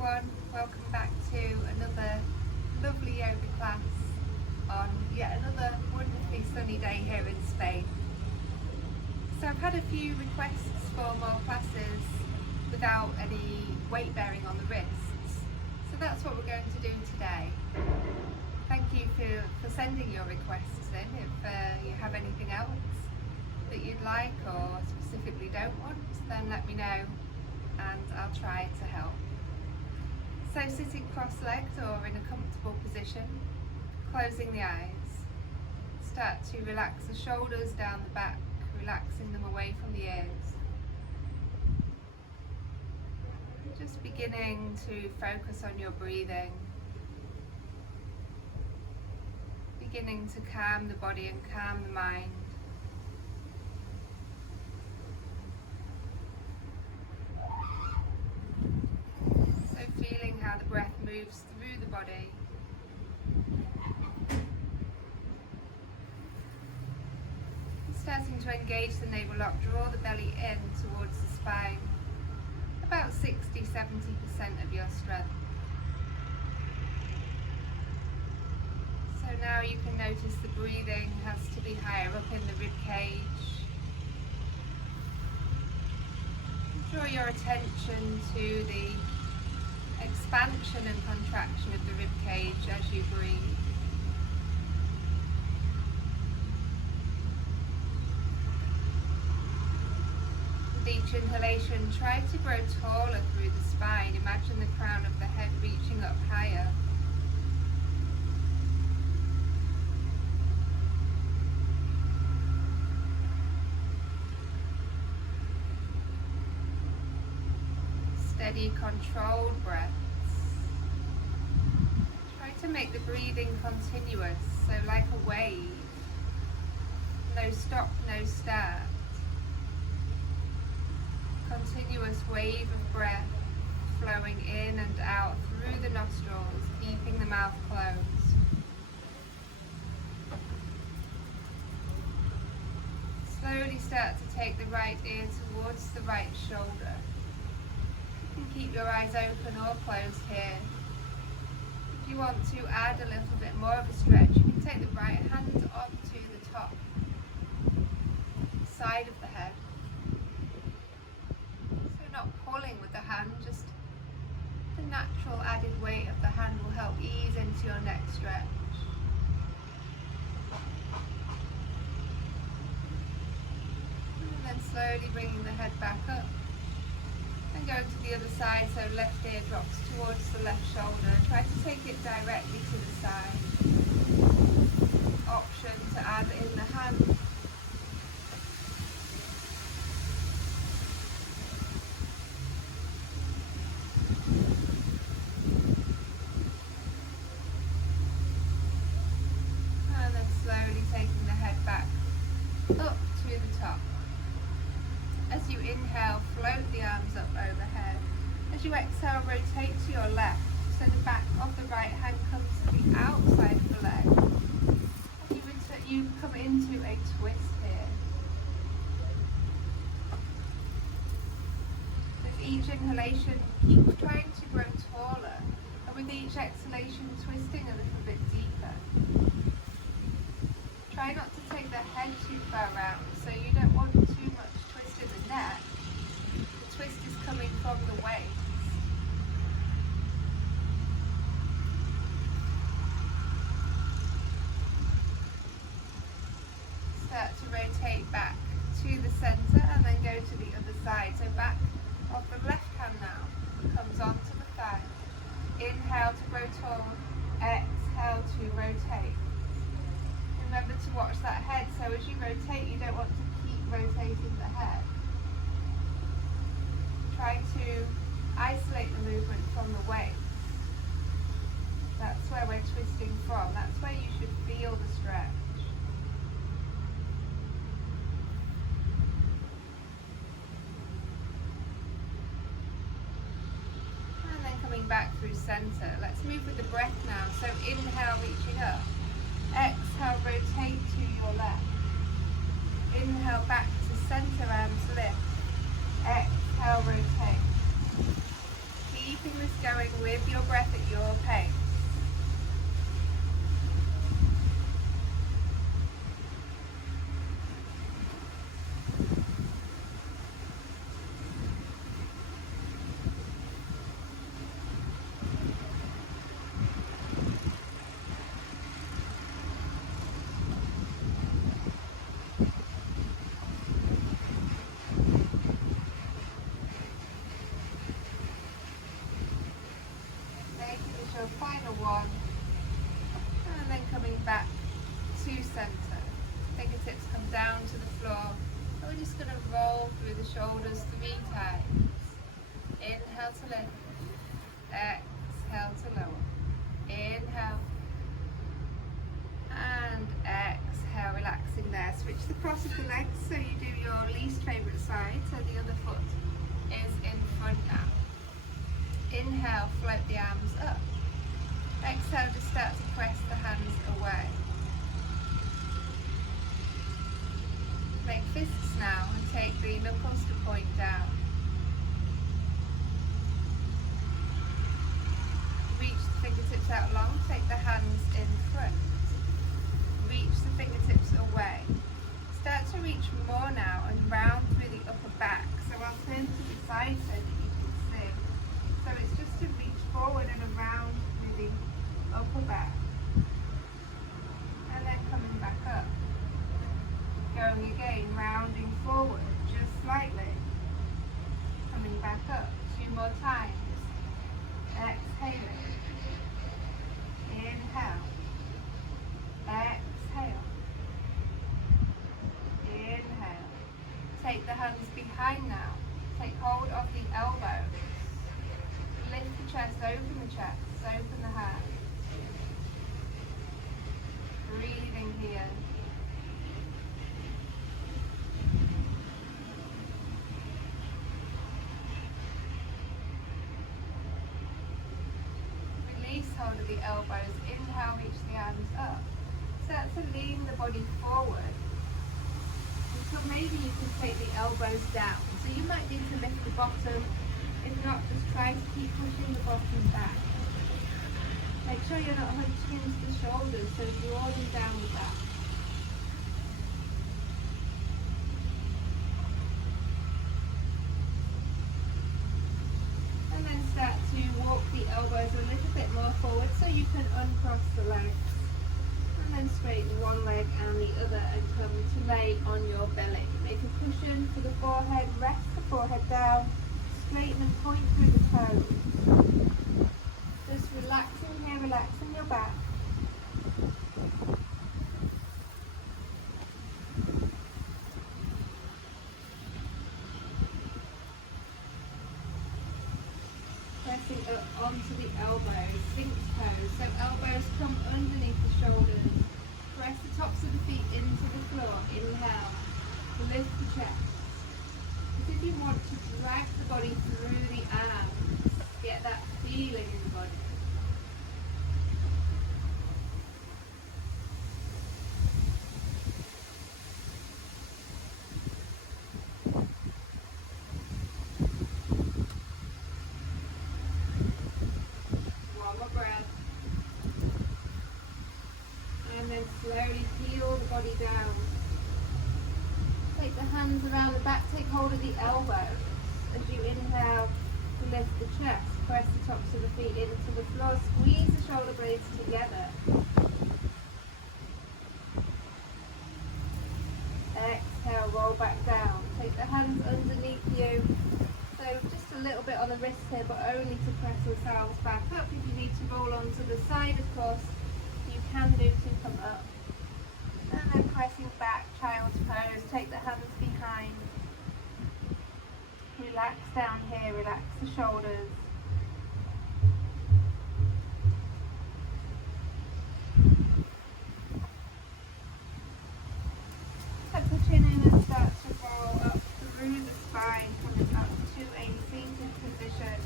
everyone, welcome back to another lovely yoga class on yet another wonderfully sunny day here in Spain. So I've had a few requests for more classes without any weight bearing on the wrists, so that's what we're going to do today. Thank you for sending your requests in. If you have anything else that you'd like or specifically don't want, then let me know and I'll try to help. So sitting cross-legged or in a comfortable position, closing the eyes. Start to relax the shoulders down the back, relaxing them away from the ears. Just beginning to focus on your breathing. Beginning to calm the body and calm the mind. Feeling how the breath moves through the body. Starting to engage the navel lock, draw the belly in towards the spine. About 60-70% of your strength. So now you can notice the breathing has to be higher up in the rib cage. Draw your attention to the expansion and contraction of the rib cage as you breathe. With each inhalation, try to grow taller through the spine. Imagine the crown of the head reaching up higher. Steady, controlled breaths. Try to make the breathing continuous, so like a wave. No stop, no start. Continuous wave of breath flowing in and out through the nostrils, keeping the mouth closed. Slowly start to take the right ear towards the right shoulder. Keep your eyes open or closed here. If you want to add a little bit more of a stretch, you can take the right hand onto the top side of the head. So not pulling with the hand, just the natural added weight of the hand will help ease into your neck stretch. And then slowly bringing the head back up. And go to the other side, so left ear drops towards the left shoulder. Try to take it directly to the side. Option to add in the hand. And then slowly taking the head back up to the top. As you inhale, float the arms up overhead. As you exhale, rotate to your left, so the back of the right hand comes to the outside of the leg. You come into a twist here. With each inhalation, keep trying to grow taller, and with each exhalation, twisting a little bit deeper. Try not to take the head too far round, so you don't want too much twist in the neck. The twist is coming from the waist. Start to rotate back to the center and then go to the other side. So back of the left hand now comes onto the thigh. Inhale to grow tall, exhale to rotate. Remember to watch that head, so as you rotate, you don't want to keep rotating the head. Try to isolate the movement from the waist. That's where we're twisting from. That's where you should feel the stretch. And then coming back through center. Let's move with the breath now. So inhale, reaching up. Exhale, rotate to your left. Inhale, back to center, arms lift. Exhale, rotate. Keep keeping this going with your breath at your pace. Your final one, and then coming back to center. Fingertips come down to the floor, and we're just going to roll through the shoulders 3 times. Inhale to lift, exhale to lower. Inhale and exhale, relaxing there. Switch the cross of the legs so you do your least favorite side, so the other foot is in front now. Inhale, float the arms up. Exhale, just start to press the hands away. Make fists now and take the knuckles to point down. Reach the fingertips out long, take the hands in front. Reach the fingertips away. Start to reach more now and round through the upper back. So I'll turn to the side so that you can see. So it's just to reach forward and around through the upper back, and then coming back up, going again, rounding forward just slightly, coming back up 2 more times, exhaling, inhale, exhale, inhale. Take the hands behind now, take hold of the elbows, lift the chest, open the hands. Breathing here. Release hold of the elbows. Inhale, reach the arms up. Start to lean the body forward until maybe you can take the elbows down. So you might need to lift the bottom. If not, just try to keep pushing the bottom back. Make sure you're not hunching into the shoulders, so draw them down with that. And then start to walk the elbows a little bit more forward so you can uncross the legs. And then straighten one leg and the other and come to lay on your belly. Make a cushion for the forehead, rest the forehead down, straighten and point through the toes. Just relaxing here, relaxing your back. Pressing up onto the elbows, Sphinx pose. So elbows come underneath the shoulders. Press the tops of the feet into the floor. Inhale, lift the chest. As if you want to drag the body through the arms. Get that feeling in the body. One more breath. And then slowly heel the body down. Take the hands around the back, take hold of the elbows. As you inhale, lift the chest, press the tops of the feet into the floor, squeeze the shoulder blades together. Exhale, roll back down. Take the hands underneath you. So just a little bit on the wrist here, but only to press yourselves back up. If you need to roll onto the side, of course, you can do to come up. And then pressing back, child's pose. Take the hands behind. Relax down here, relax the shoulders. Tuck the chin in and start to roll up through the spine, coming up to a seated position.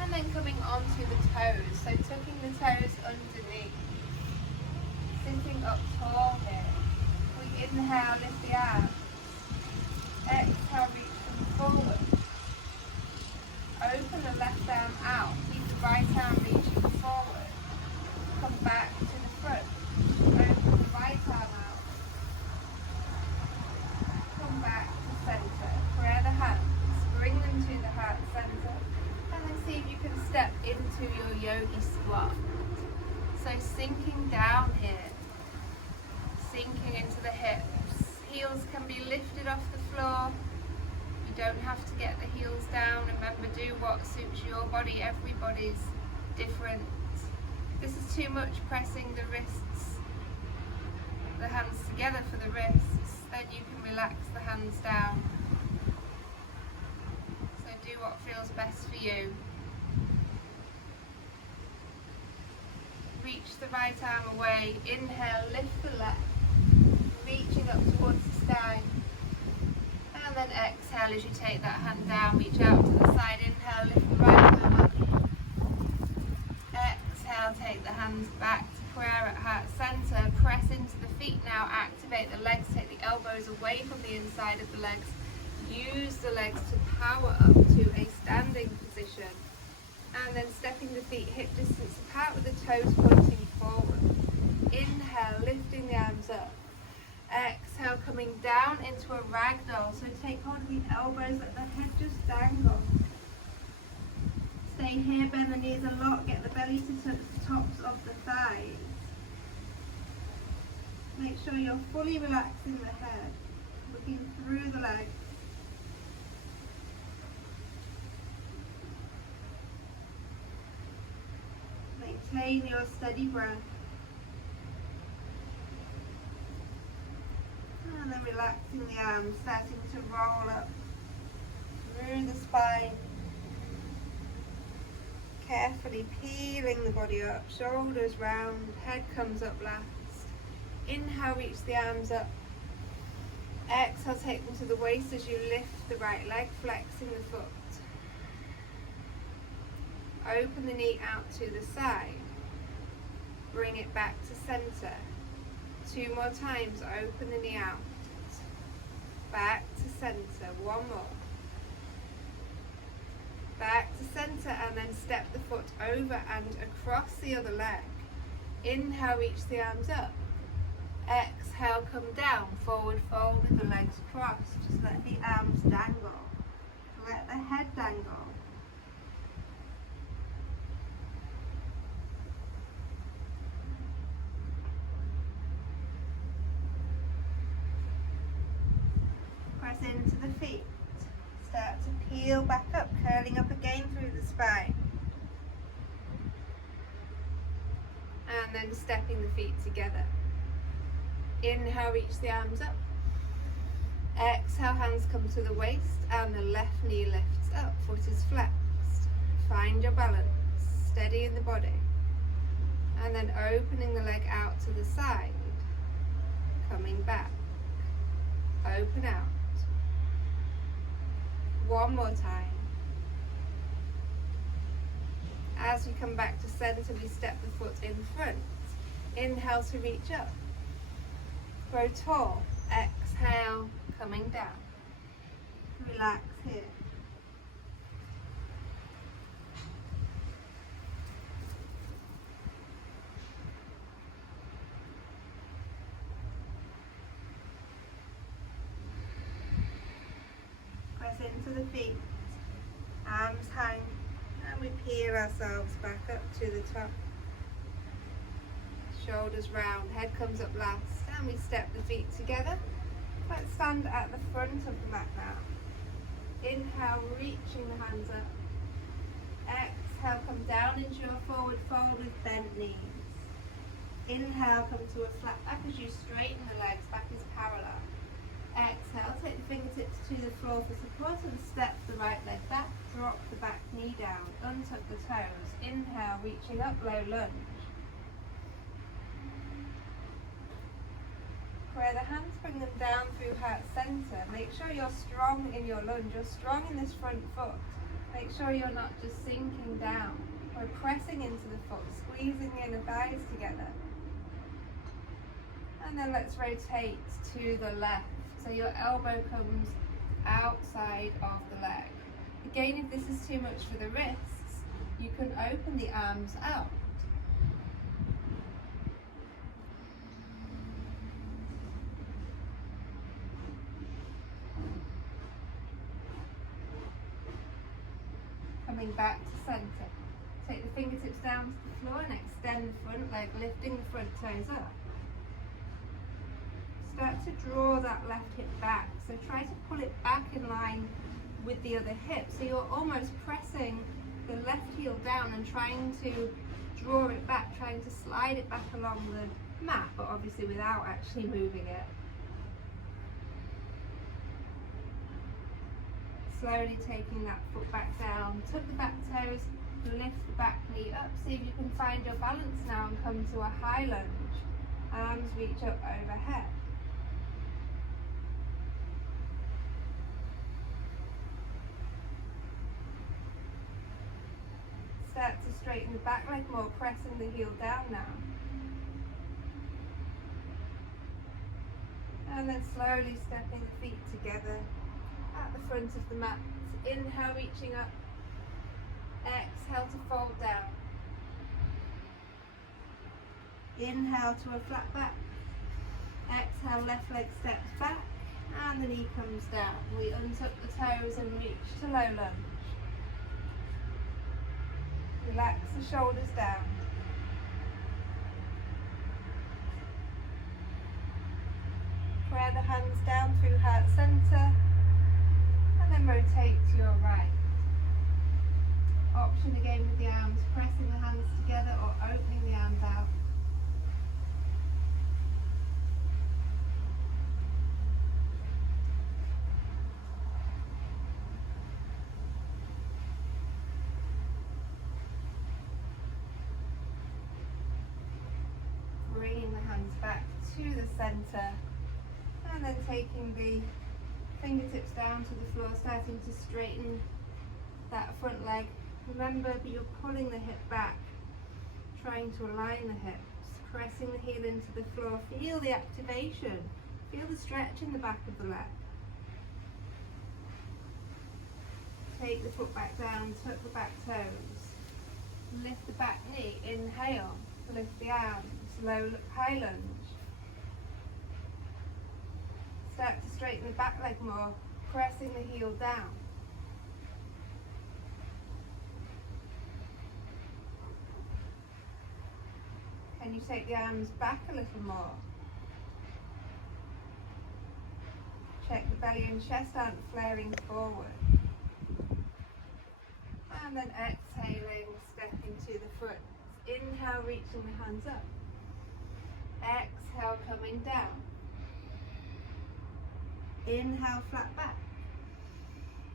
And then coming onto the toes, so tucking the toes underneath. Sitting up tall here. We inhale, lift the arms. Exhale, reach them forward. Open the left arm out, keep the right arm reaching forward, come back to the front, open the right arm out, come back to center, square the hands, bring them to the heart center, and then see if you can step into your yogi squat. So sinking down here, sinking into the hips, heels can be lifted off the floor. You don't have to get the heels down. Remember, do what suits your body. Everybody's different. If this is too much pressing the wrists, the hands together for the wrists, then you can relax the hands down. So do what feels best for you. Reach the right arm away. Inhale, lift the left, reaching up towards the sky. And then exhale as you take that hand down, reach out to the side. Inhale, lift the right arm up. Exhale, take the hands back to prayer at heart center. Press into the feet now, activate the legs, take the elbows away from the inside of the legs. Use the legs to power up to a standing position. And then stepping the feet hip distance apart with the toes pointing forward. Inhale, lifting the arms up. Exhale, coming down into a ragdoll. So take hold of the elbows, let the head just dangle. Stay here, bend the knees a lot, get the belly to touch the tops of the thighs. Make sure you're fully relaxing the head, looking through the legs. Maintain your steady breath. And then relaxing the arms, starting to roll up through the spine. Carefully peeling the body up, shoulders round, head comes up last. Inhale, reach the arms up. Exhale, take them to the waist as you lift the right leg, flexing the foot. Open the knee out to the side. Bring it back to center. 2 more times, open the knee out. Back to center, 1 more. Back to center, and then step the foot over and across the other leg. Inhale, reach the arms up. Exhale, come down, forward fold with the legs crossed. Just let the arms dangle. Let the head dangle. Press into the feet. Start to peel back up, curling up again through the spine. And then stepping the feet together. Inhale, reach the arms up. Exhale, hands come to the waist and the left knee lifts up, foot is flexed. Find your balance, steady in the body. And then opening the leg out to the side, coming back. Open out. 1 more time. As we come back to center, we step the foot in front. Inhale to reach up. Grow tall. Exhale, coming down. Relax here. Press into the feet. Arms hang. And we peel ourselves back up to the top. Shoulders round, head comes up last, and we step the feet together. Let's stand at the front of the mat now. Inhale, reaching the hands up. Exhale, come down into your forward fold with bent knees. Inhale, come to a flat back as you straighten the legs, back is parallel. Exhale, take the fingertips to the floor for support and step the right leg back. Drop the back knee down, untuck the toes. Inhale, reaching up, low lunge. Square the hands, bring them down through heart center. Make sure you're strong in your lunge. You're strong in this front foot. Make sure you're not just sinking down. We're pressing into the foot, squeezing the inner thighs together. And then let's rotate to the left. So your elbow comes outside of the leg. Again, if this is too much for the wrists, you can open the arms out. Coming back to centre. Take the fingertips down to the floor and extend the front leg, lifting the front toes up. Start to draw that left hip back, so try to pull it back in line with the other hip, so you're almost pressing the left heel down and trying to draw it back, trying to slide it back along the mat, but obviously without actually moving it. Slowly taking that foot back down, tuck the back toes, lift the back knee up, see if you can find your balance now and come to a high lunge. Arms reach up overhead. Start to straighten the back leg more, pressing the heel down now. And then slowly stepping the feet together at the front of the mat. Inhale, reaching up. Exhale to fold down. Inhale to a flat back. Exhale, left leg steps back and the knee comes down. We untuck the toes and reach to low lunge. Relax the shoulders down. Square the hands down through heart center and then rotate to your right. Option again with the arms, pressing the hands together or opening the arms out. Bringing the hands back to the center and then taking the fingertips down to the floor, starting to straighten that front leg. Remember, you're pulling the hip back, trying to align the hips, pressing the heel into the floor. Feel the activation, feel the stretch in the back of the leg. Take the foot back down, tuck the back toes, lift the back knee, inhale, lift the arms, low high lunge. Start to straighten the back leg more, pressing the heel down. Can you take the arms back a little more? Check the belly and chest aren't flaring forward. And then exhaling, stepping to the front. Inhale, reaching the hands up. Exhale, coming down. Inhale, flat back.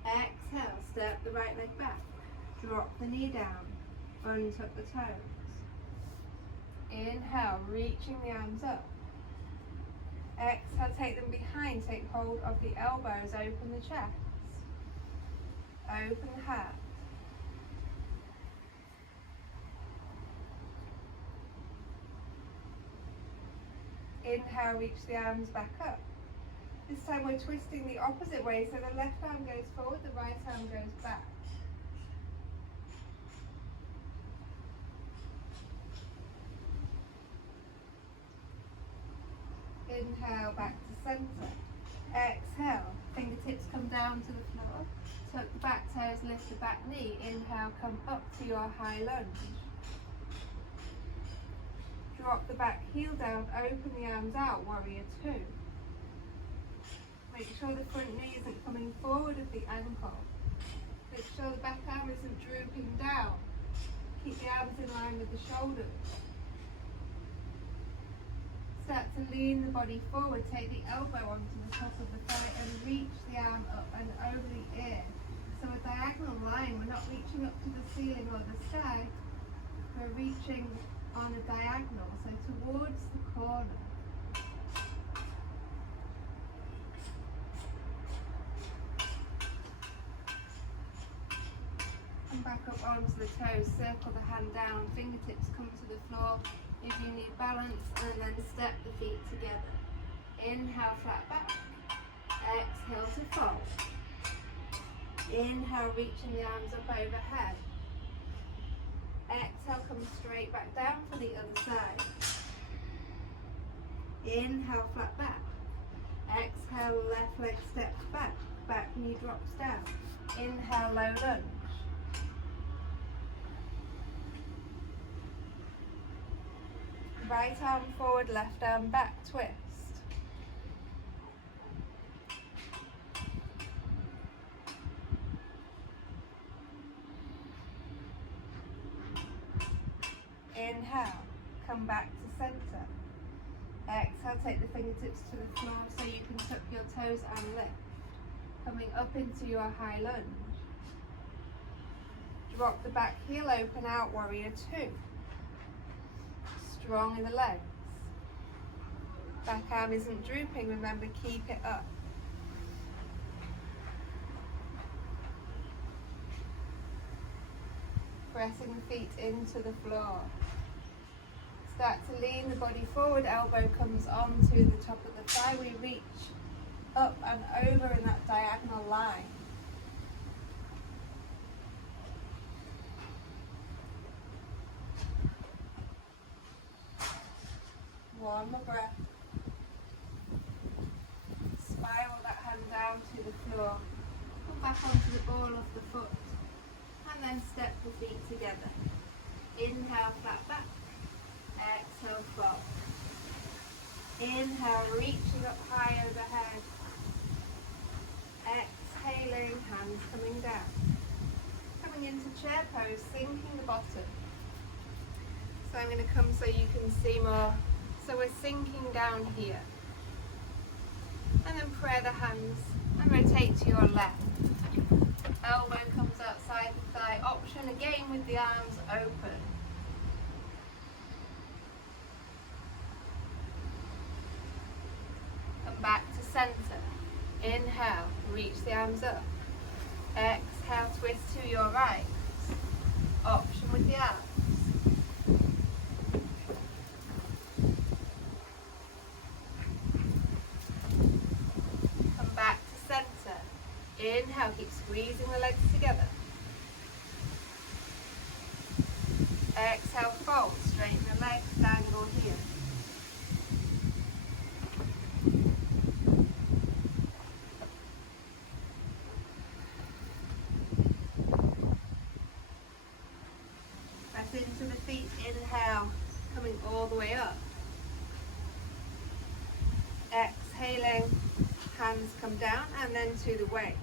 Exhale, step the right leg back. Drop the knee down. Untuck the toes. Inhale, reaching the arms up. Exhale, take them behind. Take hold of the elbows. Open the chest. Open the heart. Inhale, reach the arms back up. This time we're twisting the opposite way, so the left arm goes forward, the right arm goes back. Inhale, back to center. Exhale, fingertips come down to the floor. Tuck the back toes, lift the back knee. Inhale, come up to your high lunge. Drop the back heel down, open the arms out, warrior two. Make sure the front knee isn't coming forward of the ankle. Make sure the back arm isn't drooping down. Keep the arms in line with the shoulders. Start to lean the body forward, take the elbow onto the top of the thigh and reach the arm up and over the ear. So a diagonal line, we're not reaching up to the ceiling or the sky, we're reaching on a diagonal, so towards the corner. Come back up onto the toes, circle the hand down, fingertips come to the floor if you need balance, and then step the feet together. Inhale, flat back. Exhale to fold. Inhale, reaching the arms up overhead. Exhale, come straight back down for the other side. Inhale, flat back. Exhale, left leg steps back. Back knee drops down. Inhale, low lunge. Right arm forward, left arm back, twist. Inhale, come back to center. Exhale, take the fingertips to the floor so you can tuck your toes and lift. Coming up into your high lunge. Drop the back heel, open out, warrior two. Strong in the legs. Back arm isn't drooping, remember, keep it up. Pressing the feet into the floor. Start to lean the body forward, elbow comes onto the top of the thigh. We reach up and over in that diagonal line. One more breath. Spiral that hand down to the floor. Come back onto the ball of the foot. And then step the feet together. Inhale, flat back. Exhale, fold. Inhale, reaching up high overhead. Exhaling, hands coming down. Coming into chair pose, sinking the bottom. So I'm going to come so you can see more. So we're sinking down here. And then pray the hands and rotate to your left. Elbow comes outside the thigh. Option again with the arms open. Come back to center. Inhale, reach the arms up. Exhale, twist to your right. Option with the arms. Come back to center. Inhale, keep squeezing the legs together. Exhale, fold, straighten the legs, dangle here. Press into the feet, inhale, coming all the way up. Exhaling, hands come down and then to the waist.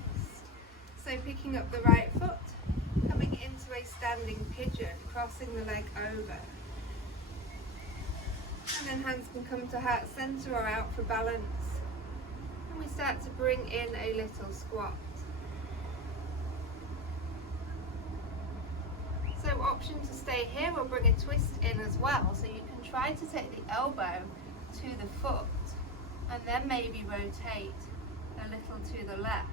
So picking up the right foot, coming into a standing pigeon, crossing the leg over. And then hands can come to heart center or out for balance. And we start to bring in a little squat. So option to stay here, we'll bring a twist in as well. So you can try to take the elbow to the foot and then maybe rotate a little to the left.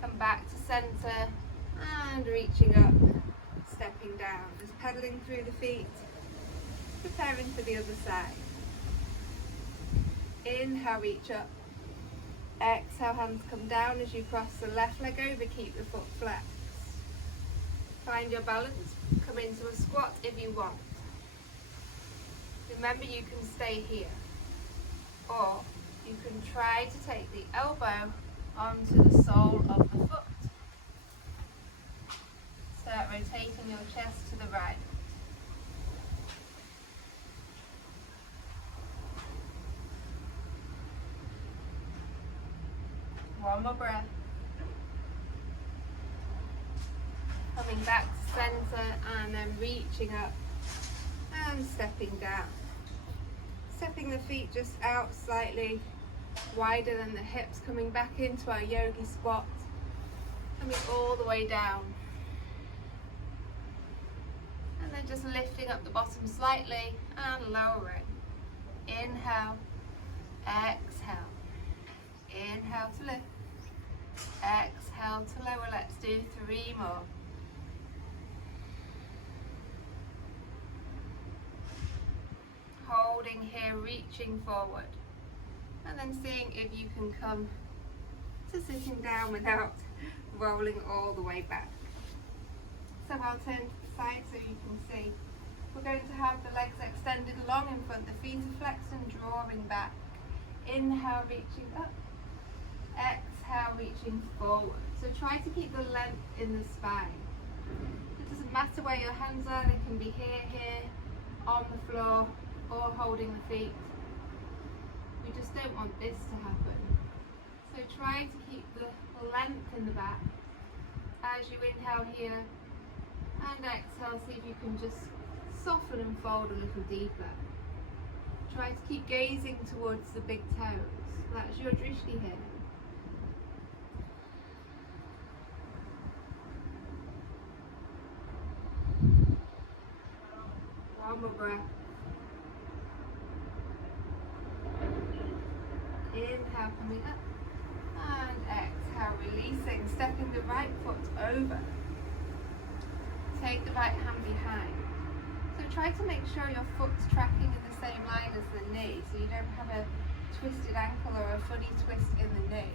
Come back to center and reaching up, stepping down, just pedaling through the feet, preparing for the other side. Inhale, reach up. Exhale, hands come down as you cross the left leg over, keep the foot flexed. Find your balance, come into a squat if you want. Remember, you can stay here, or you can try to take the elbow onto the sole of the foot. Start rotating your chest to the right. One more breath. Coming back to center and then reaching up and stepping down. Stepping the feet just out slightly wider than the hips, coming back into our yogi squat. Coming all the way down. And then just lifting up the bottom slightly and lowering. Inhale, exhale. Inhale to lift. Exhale to lower. Let's do 3 more. Hold starting here, reaching forward, and then seeing if you can come to sitting down without rolling all the way back. So I'll turn to the side so you can see. We're going to have the legs extended long in front, the feet are flexed and drawing back. Inhale, reaching up. Exhale, reaching forward. So try to keep the length in the spine. It doesn't matter where your hands are, they can be here, on the floor, or holding the feet. We just don't want this to happen. So try to keep the length in the back as you inhale here, and exhale, see if you can just soften and fold a little deeper. Try to keep gazing towards the big toes. That's your drishti here. One more breath. Inhale, coming up, and exhale, releasing, stepping the right foot over. Take the right hand behind. So try to make sure your foot's tracking in the same line as the knee, so you don't have a twisted ankle or a funny twist in the knee.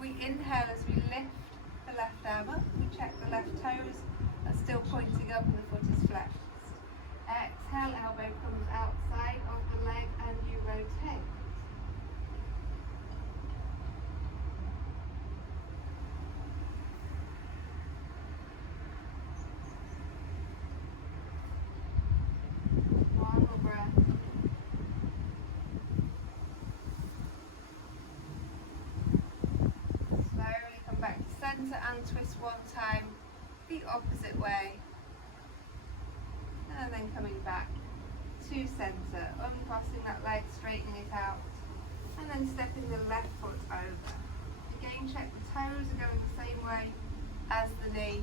We inhale as we lift the left arm up. We check the left toes are still pointing up and the foot is flexed. Exhale, elbow comes outside of the leg and you rotate. One more breath. Slowly come back to center and twist one time the opposite way. And then coming back to center, uncrossing that leg, straightening it out, and then stepping the left foot over. Again, check the toes are going the same way as the knee.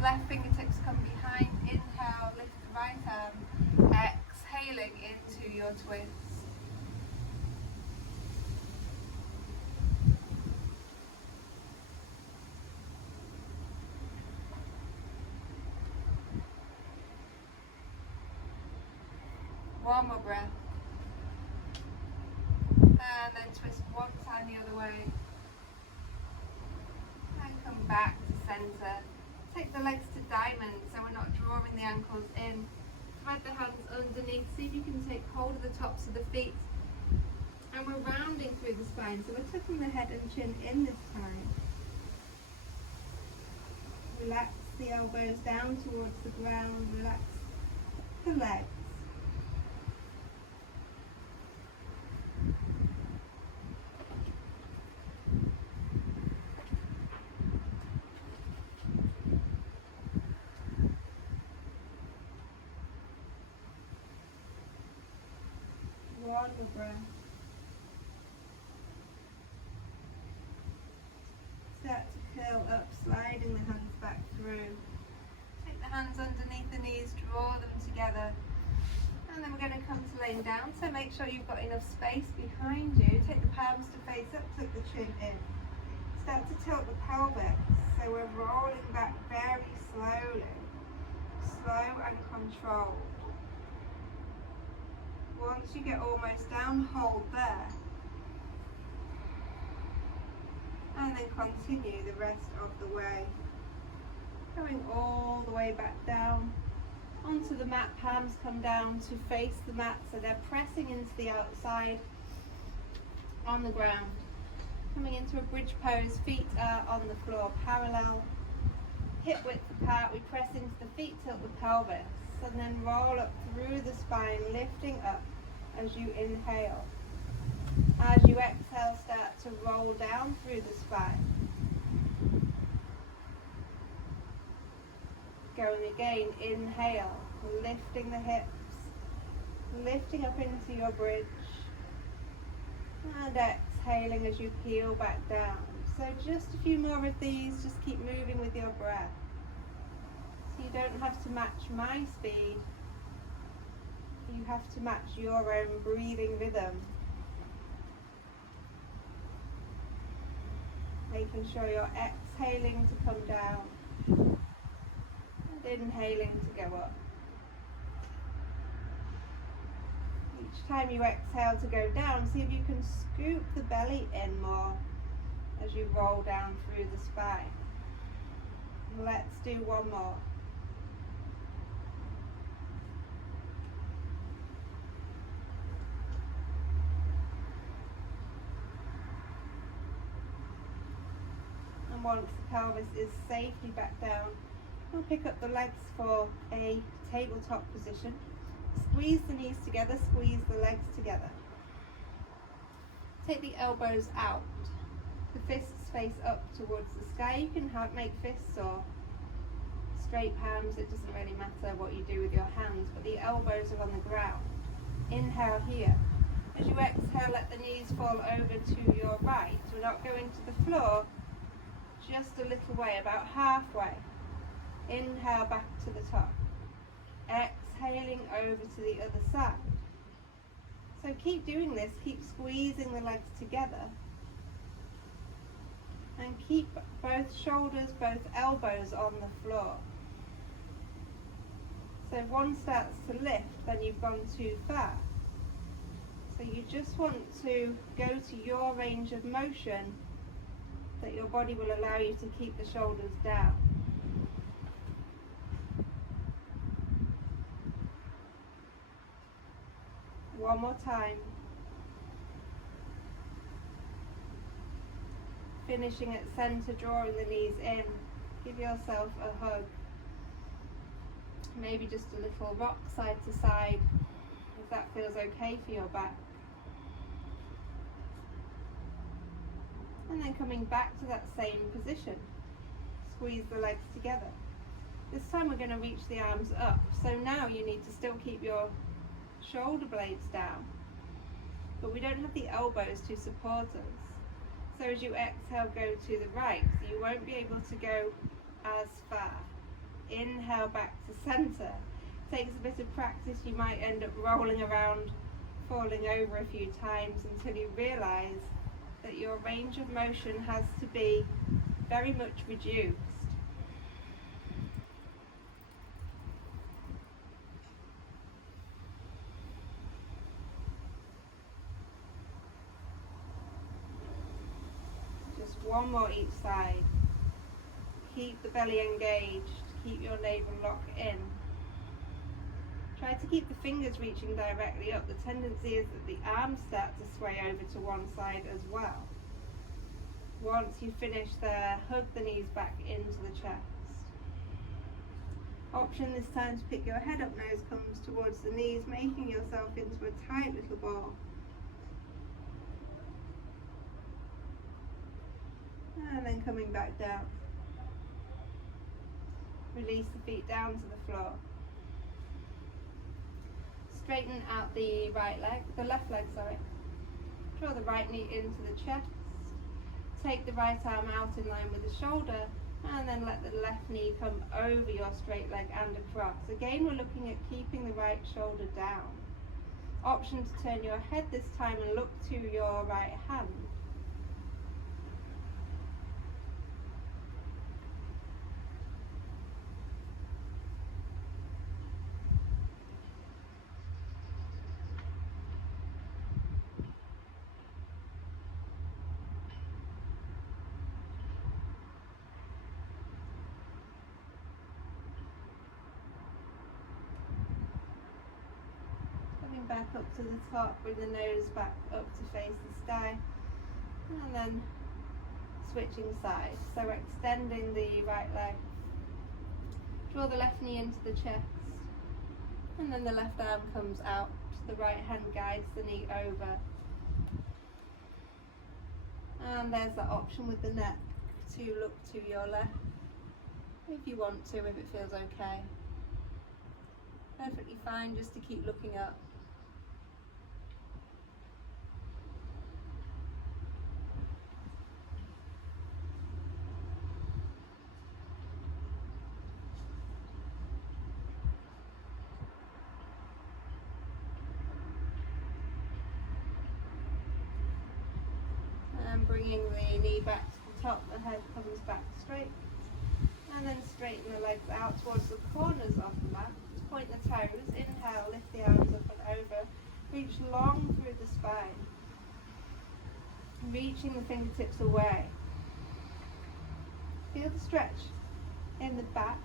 Left fingertips come behind. Inhale, lift the right arm, exhaling into your twist. One more breath. And then twist one time the other way. And come back to center. Take the legs to diamond so we're not drawing the ankles in. Thread the hands underneath. See if you can take hold of the tops of the feet. And we're rounding through the spine. So we're tucking the head and chin in this time. Relax the elbows down towards the ground. Relax the legs. One more breath. Start to curl up, sliding the hands back through. Take the hands underneath the knees, draw them together. And then we're going to come to laying down, so make sure you've got enough space behind you. Take the palms to face up, tuck the chin in. Start to tilt the pelvis, so we're rolling back very slowly. Slow and controlled. Once you get almost down, hold there. And then continue the rest of the way. Going all the way back down onto the mat. Palms come down to face the mat, so they're pressing into the outside on the ground. Coming into a bridge pose, feet are on the floor parallel. Hip width apart, we press into the feet, tilt the pelvis. And then roll up through the spine, lifting up as you inhale. As you exhale, start to roll down through the spine. Going again, inhale, lifting the hips, lifting up into your bridge. And exhaling as you peel back down. So just a few more of these, just keep moving with your breath. You don't have to match my speed, you have to match your own breathing rhythm. Making sure you're exhaling to come down and inhaling to go up. each time you exhale to go down, see if you can scoop the belly in more as you roll down through the spine. Let's do one more. And once the pelvis is safely back down, we'll pick up the legs for a tabletop position. Squeeze the knees together, squeeze the legs together. Take the elbows out. The fists face up towards the sky. You can make fists or straight palms, it doesn't really matter what you do with your hands, but the elbows are on the ground. Inhale here. As you exhale, let the knees fall over to your right. We're not going to the floor, just a little way, about halfway. Inhale back to the top. Exhaling over to the other side. So keep doing this, keep squeezing the legs together. And keep both shoulders, both elbows on the floor. So if one starts to lift, then you've gone too far. So you just want to go to your range of motion that your body will allow you to keep the shoulders down. One more time. Finishing at center, drawing the knees in. Give yourself a hug. Maybe just a little rock side to side, if that feels okay for your back. And then coming back to that same position. Squeeze the legs together. This time we're going to reach the arms up. So now you need to still keep your shoulder blades down, but we don't have the elbows to support us. So as you exhale, go to the right. So you won't be able to go as far. Inhale back to center. Takes a bit of practice. You might end up rolling around, falling over a few times until you realize that your range of motion has to be very much reduced. Just one more each side. Keep the belly engaged. Keep your navel lock in. Try to keep the fingers reaching directly up. The tendency is that the arms start to sway over to one side as well. Once you finish there, hug the knees back into the chest. Option this time to pick your head up, nose comes towards the knees, making yourself into a tight little ball. And then coming back down. Release the feet down to the floor. Straighten out the left leg, sorry. Draw the right knee into the chest. Take the right arm out in line with the shoulder, and then let the left knee come over your straight leg and across. Again, we're looking at keeping the right shoulder down. Option to turn your head this time and look to your right hand. Back up to the top, bring the nose back up to face the sky, and then switching sides. So we're extending the right leg. Draw the left knee into the chest, and then the left arm comes out. The right hand guides the knee over. And there's that option with the neck to look to your left, if you want to, if it feels okay. Perfectly fine just to keep looking up. Bringing the knee back to the top, the head comes back straight, and then straighten the legs out towards the corners of the mat. Point the toes, inhale, lift the arms up and over, Reach long through the spine, reaching the fingertips away. Feel the stretch in the back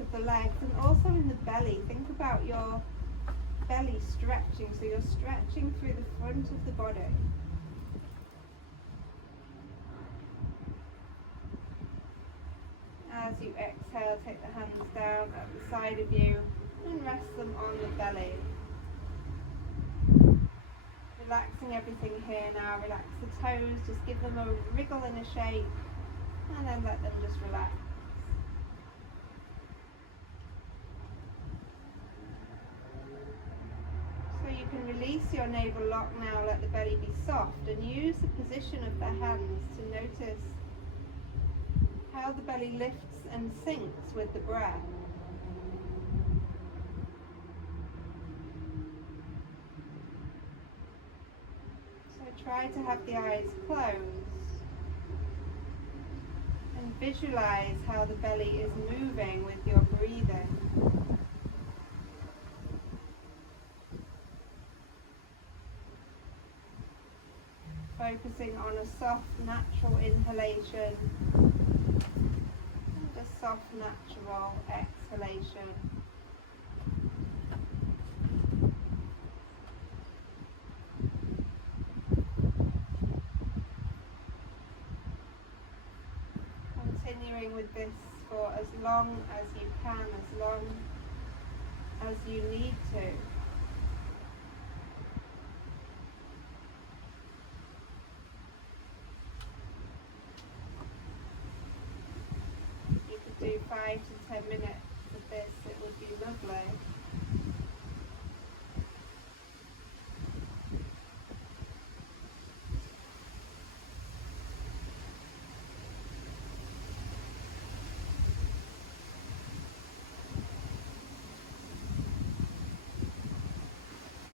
of the legs, and also in the belly. Think about your belly stretching, so you're stretching through the front of the body. As you exhale, take the hands down at the side of you and rest them on the belly. Relaxing everything here now. Relax the toes, just give them a wriggle in a shape, and then let them just relax. So you can release your navel lock now, let the belly be soft, and use the position of the hands to notice how the belly lifts and sinks with the breath. So try to have the eyes closed and visualize how the belly is moving with your breathing. Focusing on a soft, natural inhalation and a soft, natural exhalation. Continuing with this for as long as you can, as long as you need to. You could do 5 to 10 minutes of this, it would be lovely.